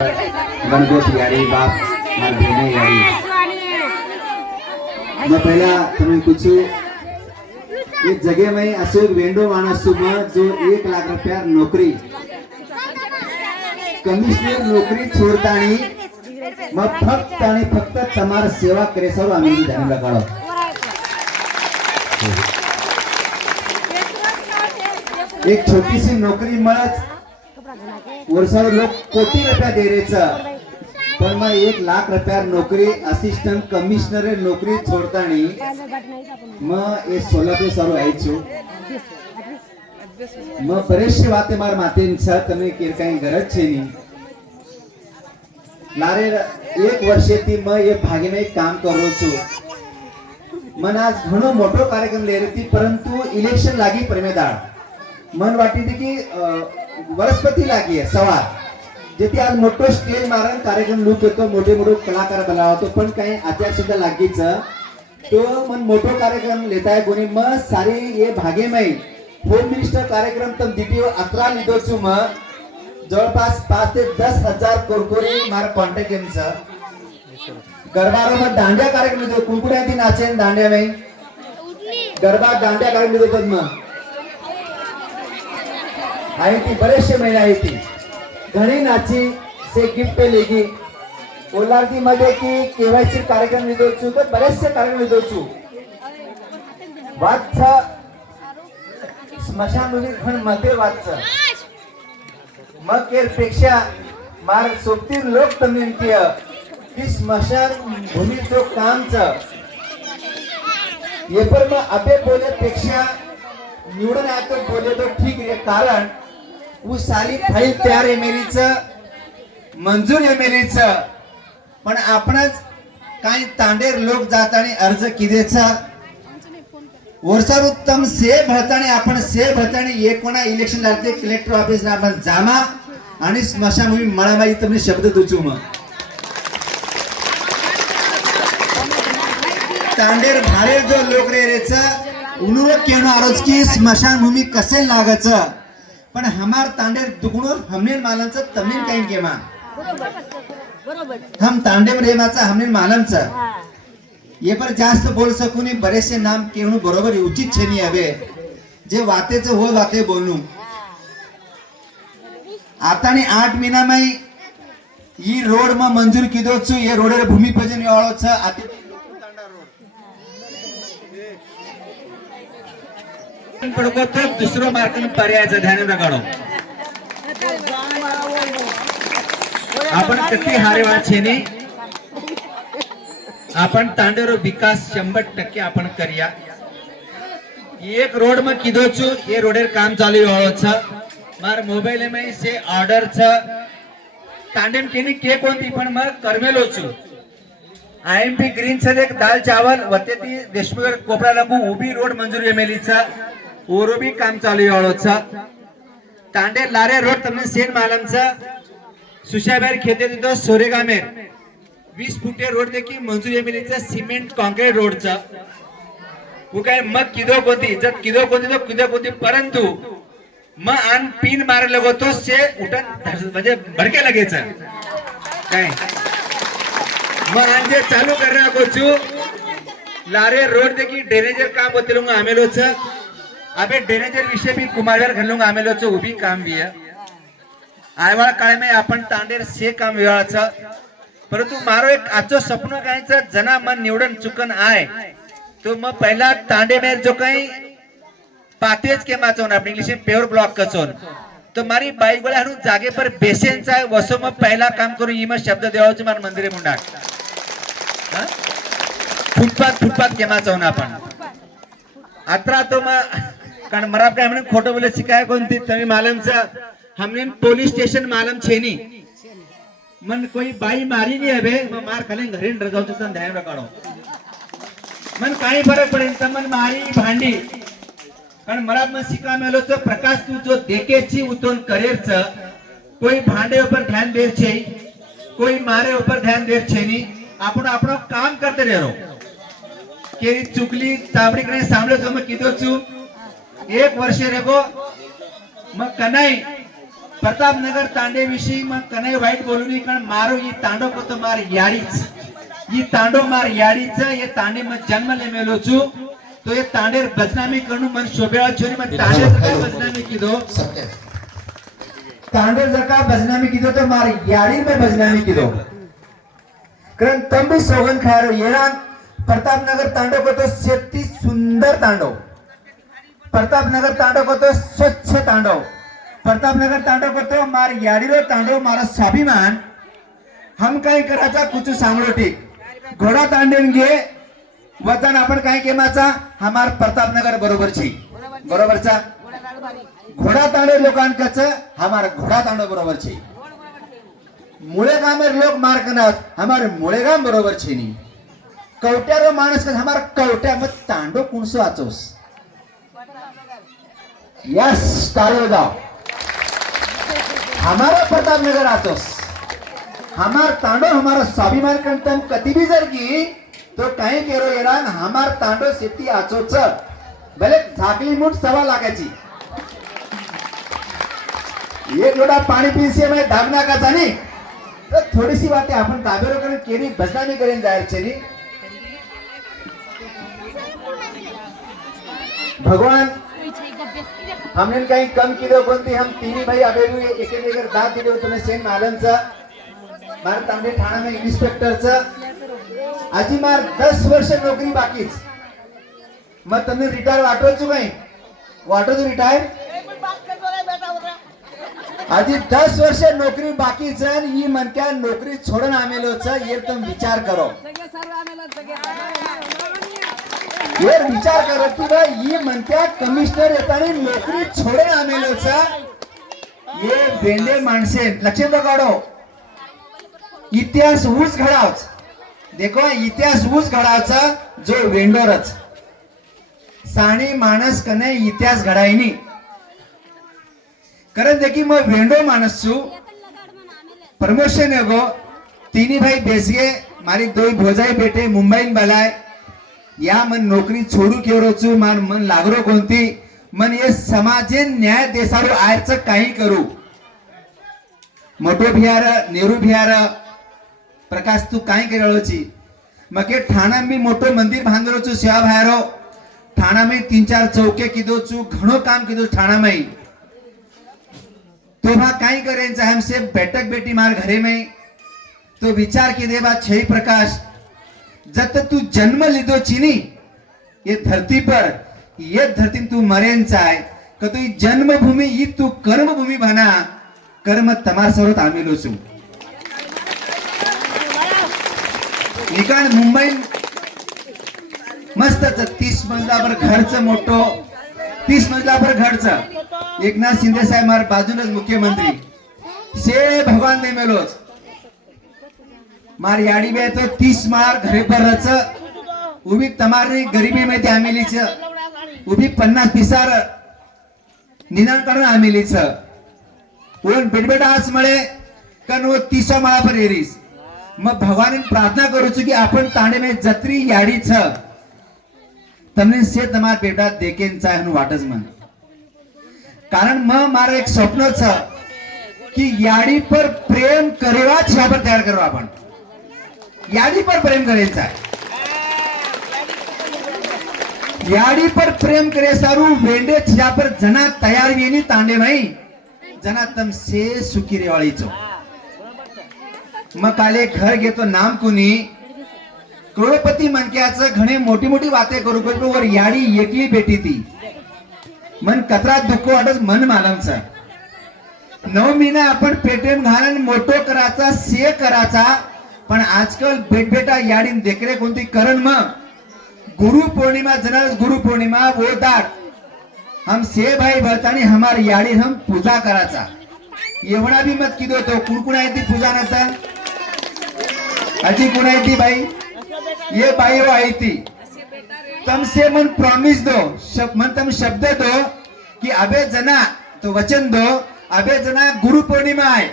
गणगोत यारी बाप मार भेने यारी मैं पहला तुम्हें कुछ एक जगह में असो एक वेंडो मानस जो 1 लाख रुपया नौकरी कमिशनर नौकरी छोड़तानी मग फक्त तमार सेवा करे सर आम्ही ध्यान लगाडो एक छोटी सी नौकरी मळत वर्षावर लोक कोटी रुपया दे रेच पण मग 1 लाख रुपया नौकरी असिस्टंट कमिशनर नौकरी छोड़तानी मग ये सोलापूर सर आयचो मग बरेचशे वाते मार मातेंचा तने केर काही गरज छे नी लारे 1 वर्षेती मग ये भागीने काम करो छो मन आज घणो मोठो कार्यक्रम ले रही परंतु इलेक्शन लागी प्रेमेदार मन वाटी थी की वनस्पती लागी है सवार जेथे आज मोठो स्टेज मारण कार्यक्रम लूक येतो मोठे मोठे कलाकार बोलावतो पण काही आचारसंहिता लागीच तो मन मोठो कार्यक्रम लेताय कोणी मग सारे ये भागे में होम मिनिस्टर कार्यक्रम तम दीपीओ 11 लिदो छु मग जवळपास 5 ते 10 हजार कोरकोरी मार कॉन्टॅक्ट यांचा गरबारो में दांडिया कार्यक्रम लिदो कुंकुड्या ती नाचेन दांडिया में गरबा दांडिया कार्यक्रम लिदो तद मग आई थी बरेचशे महिला आई थी घणी नाची से गिफ्ट पे लेगी ओलारती मध्ये की केवायसी कार्यक्रम लिदो छु तर बरेचसे कार्यक्रम लिदो छु वाचा स्मशानभूमी खण मध्ये वाचा मग केर पेक्षा मार सोबती लोक तमिनतीय की स्मशान भूमीचो कामच ये पर मग अबे बोले पेक्षा निवडून आकर बोले तो ठीक आहे कारण वो सारी फाईल तयार एमएलएच मंजूर एमएलएच पण आपणच काही तांडेर लोक जातानी अर्ज किदेचा वर्षार उत्तम से भरतानी आपण से भरतानी एक कोणा इलेक्शन लागते कलेक्टर ऑफिस ला आपण जामा आणि स्मशानभूमी मळाबाई तुम्ही शब्द दुचू मग तांडेर भारे जो लोक रेचा उनुरो केनो आरोज की स्मशानभूमी कसे लागच पण हमार तांडेर दुगुणो हमने मालमचा तमिल काही केमा हम तांडेर रेमाचा हमने मालमचा ये पर जास्त बोल सकुनी बरेचसे नाम केणू बरोबर उचित छेनी हवे जे वातेच हो वाते बोलू आतानी 8 महीना में ई रोड में मंजूर किदो छु ये रोडर भूमिपूजन वाळो छ आते पडको तो दुसरो मार्ग पर्यायचं ध्यान रगाडो आपण किती हारेवाळ छेनी आपण तांडेरो विकास 100% आपण करिया एक रोड में किदो छु ये रोडर काम चालू वाळो छ मार मोबाइल में से ऑर्डर छ तांडेम केनी के कोणती पण मग करमेलो छु आईएमपी ग्रीन से एक दाल चावल वतेती देशमुख कोपरा लागू उभी रोड मंजूर एमएलए चा ओरो भी काम चालू वाळो छ तांडे लारे रोड तमने सेन मालम छ सुशाबेर खेते दिदो सोरेगा में 20 फुटे रोड देखी मंजूर एमएलए चा सिमेंट काँक्रीट रोड चा वो काय मग किदो कोती जब किदो कोती तो किदो कोती परंतु म आन पिन मारे लगो तो से उठन म्हणजे भडके लगेच काय म आन जे चालू करना को छु लारे रोड देखी ड्रेनेजर काम होते लूंगा आमेलो छ अबे ड्रेनेजर विषय भी कुमारवेर घालूंगा आमेलो छ उभी काम भी है आयवाळ काळे में आपण तांडेर से काम वेळाचा परंतु मारो एक आजो सपनो कायचा जना मन निवडन चुकन आय तो मग पहिला तांडे में जो काही पातेज के माचोन आपण इंग्लिश में पेवर ब्लॉक कचोन तो मारी बाईक वाले हनु जागे पर बेसेंचा है वसो में पहला काम करू ई में शब्द देवाच मार मंदिरे मुंडाक फुटपाथ के माचोन आपण अत्रा तो मग कारण मराब काय म्हणून खोटो बोले शिकाय कोणती तुम्ही मालमचा हमने पुलिस स्टेशन मालम छेनी मन कोई बाई मारी नहीं हवे म मार खाले घरी न जाऊ तर ध्यान रखाडो मन काही फरक पडेल तर मन मारी भांडी कारण मराब में शिका मेलो तो प्रकाश तू जो देखे छी उतोन करेर छ कोई भांडे ऊपर ध्यान दे छे कोई मारे ऊपर ध्यान दे छे नी आपण आपणो काम करते रेरो केरी चुकली चाबडी करे सांभळो तो म किदो छु 1 वर्ष रेगो म कनाई प्रतापनगर तांडे विषयी मग कने वाईट बोलू नये कारण मारो ये तांडो को तो मार याडीच ये तांडो मार याडीच ये तांडे मत जन्म ले मेलो छु तो ये तांडेर बदनामी करणु मन शोभेळा छोरी मत तांडे का बदनामी कीधो तांडे जका बदनामी कीधो तो मार याडी में बदनामी कीधो कारण तम भी सोगन खायरो येरान प्रतापनगर तांडो को तो सेती सुंदर तांडो प्रतापनगर तांडो को तो स्वच्छ तांडो प्रतापनगर तांडो को तो मार याडीरो तांडो मारा स्वाभिमान हम काय करायचा कुछ सांगलो ठीक घोडा तांडेन घे वतन आपण काय केमाचा हमार प्रतापनगर बरोबर छी बरोबरचा घोडा तांडे लोकांकच हमार घोडा तांडो बरोबर छी मुळे गामेर लोक मार करनात हमार मुळे गाम बरोबर छी नी कवट्यारो माणस का हमार कवट्या मत तांडो कुणसो आचोस यस तालो जाओ हमारा प्रतापनगर आचोस हमार तांडो हमारा स्वाभिमान कंतम कति भी जर की तो कहीं केरो येरान हमार तांडो सेती आचोच भले झाकली मुठ 1.25 लाखाची एक लोटा पाणी पीसे में दाबना का जानी तो थोड़ी सी बातें अपन काबेरो करें केरी बदनामी करें जाहिर चली भगवान हमने कहीं कम किलो कोणती हम तीन भाई अबे भी एक एक दाद दिले होते सेन मालनचा मार तांबे ठाणा में इन्स्पेक्टरचा आजी मार 10 वर्ष नोकरी बाकीच मग तुम्ही रिटायर वाटवचो काय वाटवतो रिटायर आजी 10 वर्ष नोकरी बाकीच ही म्हणत्या नोकरी छोडून आमेलोच ये तुम विचार करो ये विचार करो की बा ये म्हणत्या कमिशनर येताना नोकरी छोडून आमेलोच ये वेंडे माणसे लक्षात काढो इतिहास ऊच घडावच देखो इतिहास ऊच घडावचा जो वेंडोरच साणी माणस कने इतिहास घडायनी कारण देखी मग वेंडो माणस छु प्रमोशन एगो तीनी भाई बेसगे मारी दो भोजाई बेटे मुंबई बलाय या मन नोकरी छोडू केरो छु मन लागरो कोणती मन ये समाजे न्याय देसारो आयरच काही करू मोठो बिहार नेहरू बिहार प्रकाश तू काय केरळोची मके ठाणा मी मोठो मंदिर बांधलो छु सेवा भायरो ठाणा में 3-4 चौके किदो छु घणो काम किदो ठाणा में तो भा काय करेंचा हमसे बैठक बेटी मार घरे में तो विचार की देवा छई प्रकाश जत तू जन्म लिदो चीनी ये धरती पर ये धरती तू मरेन चाय क तू जन्मभूमि ही तू कर्मभूमि बना कर्म तमार सरोत आमेलो छु निकाल मुंबई मस्त 30 मजला पर घरचं मोठो 30 मजला पर घरचं एकनाथ शिंदे साहेब मार बाजूनच मुख्यमंत्री से भगवान ने मेलोच मार याडी बे तो 30 मार घरे पर रच उभी तमारी गरीबी में ते आमेलीच उभी 50 पिसार निदान करून आमेलीच ओन बेडबेडा आज मळे कन वो 30 माळा पर एरीस मग भगवान प्रार्थना करू छु की आपण तांडे में जत्री याडी छ तमने से तमार बेटा देकेन चाहे हनु वाटच मन कारण म मारो एक स्वप्न छ की याडी पर प्रेम करेवा छा पर तयार करो आपण याडी पर प्रेम करायचा याडी पर प्रेम करे सारू वेंडे छा पर जना तयार वेनी तांडे भाई जना तम से सुखी रेवाळीचो मग काले घर घेतो नाम कुणी करोडपती मनक्याचं घणे मोठी मोठी वाते करू करू वर याडी एकली बेटी ती मन कतरा दुःख वाटत मन मालमचा 9 महिना आपण पेटेम घालन मोठो कराचा से कराचा पण आजकाल बेटा याडीन देखरे कोणती करण मग गुरु पूर्णिमा जनार गुरु पूर्णिमा वो दाट हम से भाई भरतानी हमार याडी हम पूजा कराचा एवढा भी मत किदो तो कुणकुणा येती पूजा नता अजी कुणा येती भाई ये बाई वो आई थी तमसे मन प्रॉमिस दो मन तम शब्द दो कि अबे जना तो वचन दो अबे जना गुरु पूर्णिमा है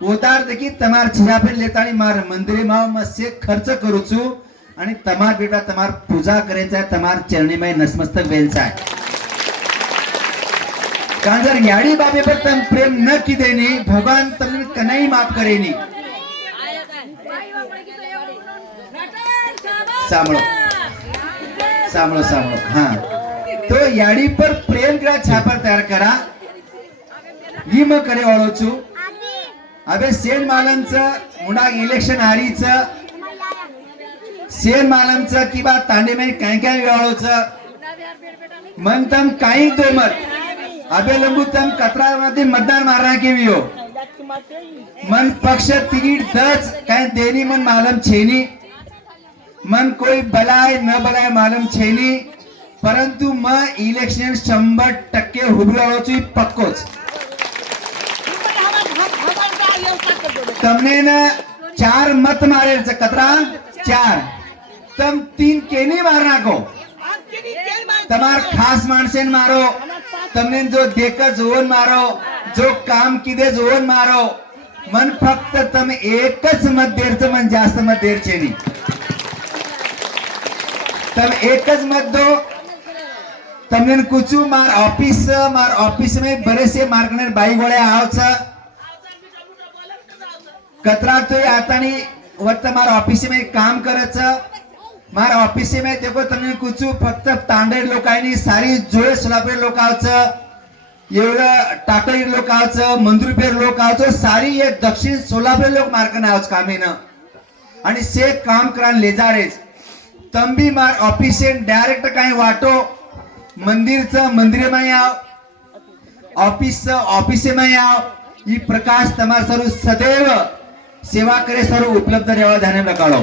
उतार देखी तमार छिया पे लेतानी मार मंदिरे माव मसे खर्च करू छु आणि तमार बेटा तमार पूजा करायचा तमार चरणी में नतमस्तक वेलचा कारण जर याड़ी बाबे पर तम प्रेम न की देनी भगवान तमने कनाई माफ करेनी। सांभळो सांभळो सांभळो हाँ तो याड़ी पर प्रेम का छापर तैयार करा ही मग करे वाळो छु अबे सेन मालमचं मुंडा इलेक्शन हारीचं सेन मालमचं किंवा तांडेमाई काय काय वाळोचं मन तम काही तो मत अबे लंबू तम कतरामध्ये मतदान मारना के वियो मन पक्ष तिकीट दच काय देनी मन मालम छेनी मन कोई बलाय न बलाय मालूम छेनी परंतु म इलेक्शन 100% हुबरावची पक्कोच तमने न 4 मत मारे कतरा 4 तम 3 केनी मारना को तमार खास माणसेन मारो तमने जो देखच होन मारो जो काम किदे जोन मारो मन फक्त तम एकच मत देरचं मन जास्त मत देर छेनी तब एकच मत दो तमने कुछ मार ऑफिस में बड़े से मार्कने बाई गोळे आवच कतरा तो आता नहीं वक्त मार ऑफिस में काम करच मार ऑफिस में देखो तमने कुछ फक्त तांडेड लोकांनी सारी जोळे सोलापूर लोक आवच एवढं टाकळी लोक आवच मंदुरपेर लोक आवच सारी एक दक्षिण सोलापूर लोक मार्कने आवच कामेनं आणि से काम करान लेजारेच तंबी मार ऑफिस डायरेक्ट काही वाटो मंदिर में आओ ऑफिस में आओ ये प्रकाश तमार सर्व सदैव सेवा करे सर्व उपलब्ध रेवा ध्यान रखाड़ो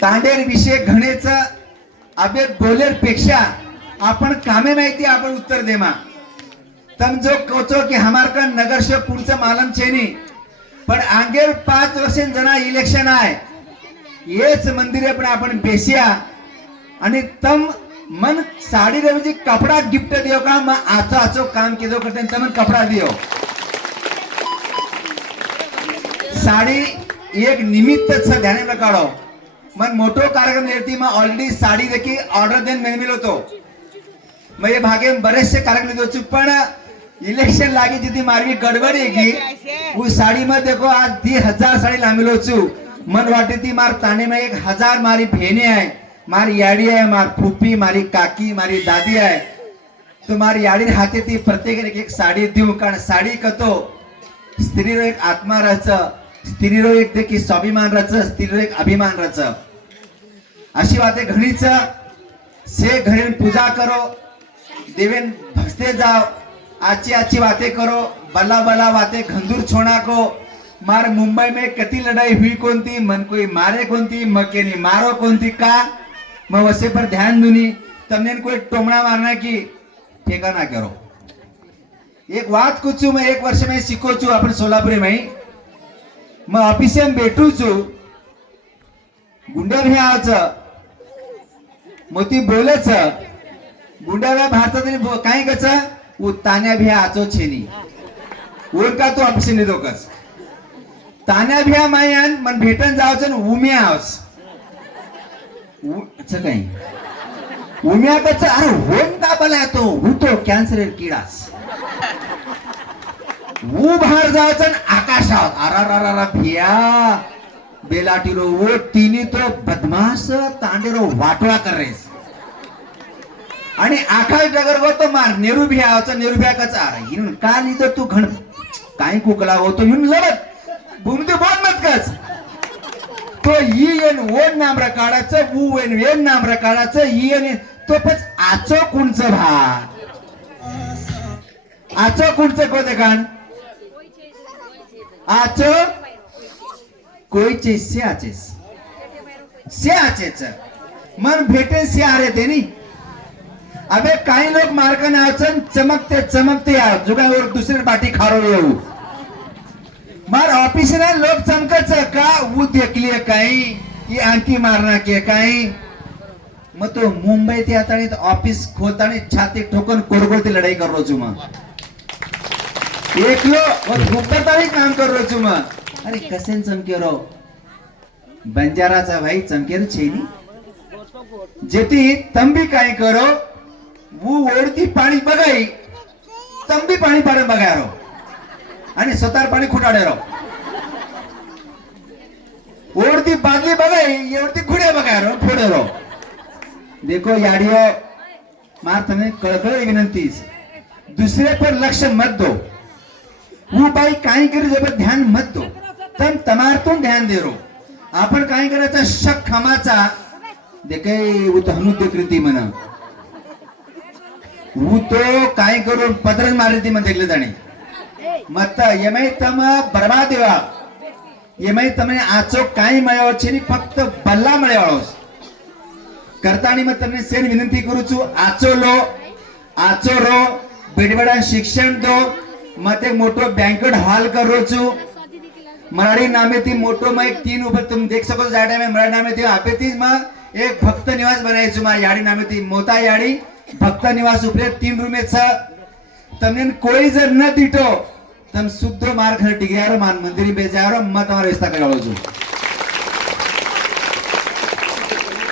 तांडेर विषय घणेच अबे बोलेर पेक्षा आपण कामे माहिती आपण उत्तर देमा तम जो कोचो कि हमार का नगर से पुढचं मालम छेनी पण आंगेर 5 वर्षां जना इलेक्शन आहे हेच मंदिर पण आपण बेसिया आणि तम मन साडी रवजी कपडा गिफ्ट दियो का म आचो आचो काम किदो करते तमन कपडा दियो साडी एक निमित्त छ ध्यान रखाडो मन मोटो कार्यक्रम लेती म ऑलरेडी साडी देखी ऑर्डर देन मैं मिलो तो मैं ये भागे बरेचसे कार्यक्रम दो चुप पण इलेक्शन लागी जितनी मारवी गड़बड़ेगी उस साड़ी में देखो आज 10,000 साड़ी लामिलो छु मन वाटे थी मार ताने में 1,000 मारी बहने है मारी याड़ी है मार फूफी मारी काकी मारी दादी है तो मारी याड़ी हाथे थी प्रत्येक एक साड़ी दिऊ कारण साड़ी कतो स्त्री रो एक आत्मा रच स्त्री रो एक देखी स्वाभिमान रच स्त्री रो एक अभिमान रच अशी बातें घणीच से घरेन पूजा करो देवेन भक्ते जाओ अच्छी बातें करो बला बला बातें घंदूर छोड़ा को मार मुंबई में कति लड़ाई हुई कौन थी मन कोई मारे कौन थी मके नहीं मारो कौन थी का मैं वैसे पर ध्यान दूनी तमने कोई टोमड़ा मारना की ठेका ना करो एक बात कुछ मैं 1 वर्ष में सीखो छु अपन सोलापुर में मैं ऑफिस में बैठू छु गुंडा भी आवच मोती बोलच गुंडा भी भारतात काय कच वो तान्या भी आचो छेनी उनका तो ऑफिस ने दोकस तान्या भी मायन मन भेटन जावचन उम्या आवस अच्छा काही उम्या कच अरे होन का बला तो हु तो कॅन्सर किडास वो बाहर जावचन आकाशात अरा भिया बेलाटीरो वो तीनी तो बदमाश तांडेरो वाटवा करेस आणि आकाश डगर हो तो मार नेहरू भी आवच नेहरू भी कच अरे हिन का लीदो तू घण काय कुकला हो तो हिन लबत बुंदे बोल मत कच तो एन ओन नाम रकाडाचं ऊ एन वेन नाम रकाडाचं एन तो पच आचो कुणच भा आचो कुणच को देखान आचो कोई चीज से आचेच मन भेटे से आ रहे थे नहीं अबे काही लोग मार्कन आवचन चमकते आओ जो काय और दूसरे पार्टी खारो येऊ मार ऑफिस में लोग चमकच का वो देख लिए काही ये आंकी मारना के काही मग तो मुंबई ते आता तो ऑफिस खोलतानी छाती ठोकन कोरगोळती लढाई कर रो छु मग एकलो और घुमतानी काम कर रो छु मग अरे कसेन चमके रो बंजाराचा भाई चमकेर छेनी जेती तंबी काय करो वो ओढती पाणी बघाई तंबी पाणी पाडे बघायरो आणि स्वतः पाणी खुटाडेरो ओढती बादली बघाई ओढती खुडे बघायरो फोडेरो देखो याडियो मार तने कळकळ विनंती दूसरे पर लक्ष्य मत दो वो भाई काई करी जब ध्यान मत दो तम तमार तुम ध्यान दे रो आपण काय करायचा शक खमाचा देखे वो तो हनु कृती म्हणा वो तो काय करून पदरंग मारती मन देखले जाणे मत यमय तम बर्बाद देवा यमय तमे आचो काय मळ्यो छे फक्त बल्ला मळ्योस करतानी मग તમને સેન વિનંતી કરું છું આચો રો બેડવડા શિક્ષણ દો મતે મોટો બેન્ક્વેટ હોલ કરો છું મરાઠી નામેથી મોટો માં એક 3 ઉપર તમે દેખ શકો છો જાડે મેં મરાઠી નામેથી આપેથી માં એક ભક્ત નિવાસ બનાવી છું મારી યાડી નામેથી મોતા યાડી ભક્ત નિવાસ ઉપર 3 રૂમે છે તમને કોઈ જર ન દીટો તમ શુદ્ધ માર ઘર ડિગ્યારો માન મંદિરી બેજારો મ તમારો વ્યવસ્થા કરાવો છું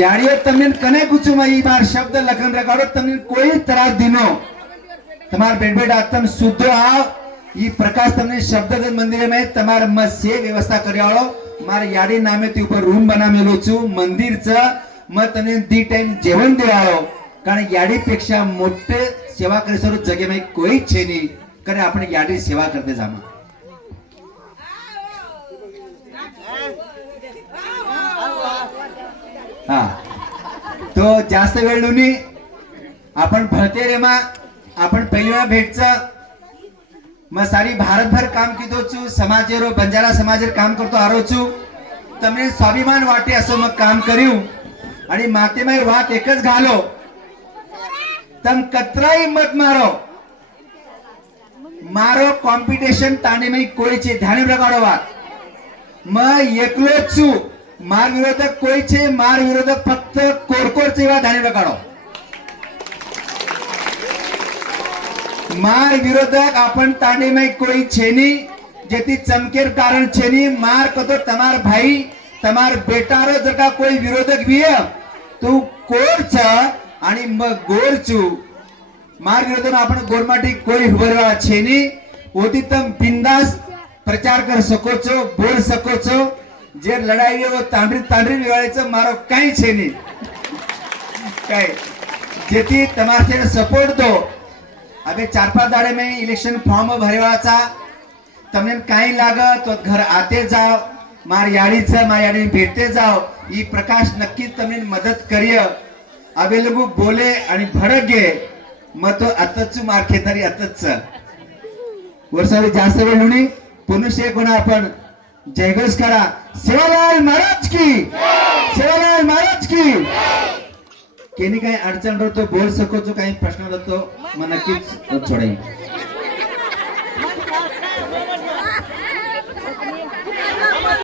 याडियो तमने कने पूछू मैं ये बार शब्द लखन रकाडो तमने कोई त्रास दिनो तमार बेडबेड आत्म शुद्ध आओ ये प्रकाश तमने शब्द मंदिर में तमार मत से व्यवस्था करयाळो मार याडी नामे ती ऊपर रूम बनामेलो छु मंदिर च म तने दी टाइम जेवण देवाळो कारण याडी पेक्षा मोठे सेवा करेसर जगे में कोई छे नहीं करे आपण याडी सेवा करते जामा हा तो जास्त वेळ लुनी आपण भरते रे मा आपण पहिली वेळा भेटच मैं सारी भारत भर काम कीधो छु समाजेरो बंजारा समाजेर काम करतो आरो छु तमने स्वाभिमान वाटे असो मग काम कर्यु आणि माते माय वाट एकच घालो तम कतराई मत मारो कॉम्पिटिशन ताने में कोई छे ध्यान रखाडो वात मैं एकलो छु मार विरोधक कोई छे मार विरोधक फक्त कोरकोर सेवा ध्यान रखाडो मार विरोधक अपन ताने में कोई छेनी जेती चमकेर कारण छेनी मार कतो तमार भाई तमार बेटारो जर का कोई विरोधक भी है तू कोर छ आणि मग गोर छु मार विरोधक आपण गोरमाटी कोई हुबरवा छेनी ओती तम बिंदास प्रचार कर सको छो बोल सको छो जे लड़ाई वो तांडरी विवाळेचं मारो काही छे नहीं काय जेती तमार से सपोर्ट दो अबे 4-5 दाड़े में इलेक्शन फॉर्म भरेवाचा तमने काही लागत तो घर आते जाओ मार याडी भेटते जाओ ई प्रकाश नक्की तमने मदत करिय अबे लोग बोले आणि भडक गे मग तो आतच मार खेतारी आतच वर्षावी जास्त वेळ लुणी पुनशे कोणा आपण जयघोष करा सेवालाल महाराज की केनी काही अडचण तो बोल सको तो काही प्रश्न तो मन नक्कीच छोडाई